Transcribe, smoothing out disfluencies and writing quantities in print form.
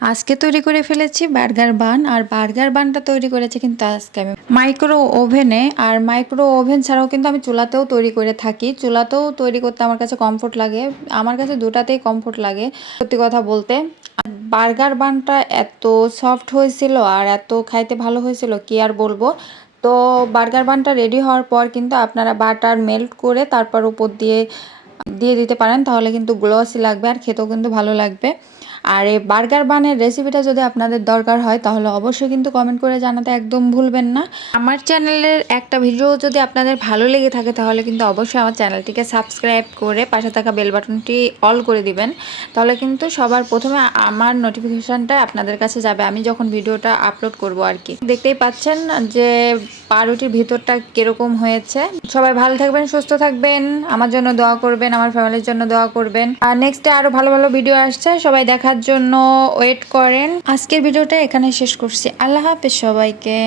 আজকে তৈরি করে ফেলেছি বার্গার বান। আর বার্গার বানটা তৈরি করেছি কিন্তু আজকে আমি মাইক্রো ওভেনে। আর মাইক্রো ওভেন ছাড়াও কিন্তু আমি চুলাতেও তৈরি করে থাকি। চুলাতেও তৈরি করতে আমার কাছে কমফোর্ট লাগে, আমার কাছে দুটাতেই কমফোর্ট লাগে সত্যি কথা বলতে। বার্গার বানটা এত সফট হয়েছিল আর এত খাইতে ভালো হয়েছিল কি আর বলবো। তো বার্গার বানটা রেডি হওয়ার পর কিন্তু আপনারা বাটার মেল্ট করে তারপর উপর দিয়ে দিয়ে দিতে পারেন, তাহলে কিন্তু গ্লসি লাগবে আর খেতেও কিন্তু ভালো লাগবে। আর এই বার্গার বানের রেসিপিটা যদি আপনাদের দরকার হয় তাহলে অবশ্যই কিন্তু কমেন্ট করে জানাতে একদম ভুলবেন না। আমার চ্যানেলের একটা ভিডিও যদি আপনাদের ভালো লেগে থাকে তাহলে কিন্তু অবশ্যই আমার চ্যানেলটিকে সাবস্ক্রাইব করে পাশে থাকা বেল বাটনটি অল করে দিবেন, তাহলে কিন্তু সবার প্রথমে আমার নোটিফিকেশানটা আপনাদের কাছে যাবে আমি যখন ভিডিওটা আপলোড করব আর কি। দেখতেই পাচ্ছেন যে পাউরুটির ভিতরটা কিরকম হয়েছে। সবাই ভালো থাকবেন, সুস্থ থাকবেন, আমার জন্য দোয়া করবেন, আমার ফ্যামিলির জন্য দোয়া করবেন। আর নেক্সটে আরো ভালো ভালো ভিডিও আসছে, সবাই দেখার জন্য ওয়েট করেন। আজকের ভিডিওটা এখানে শেষ করছি। আল্লাহ হাফেজ সবাইকে।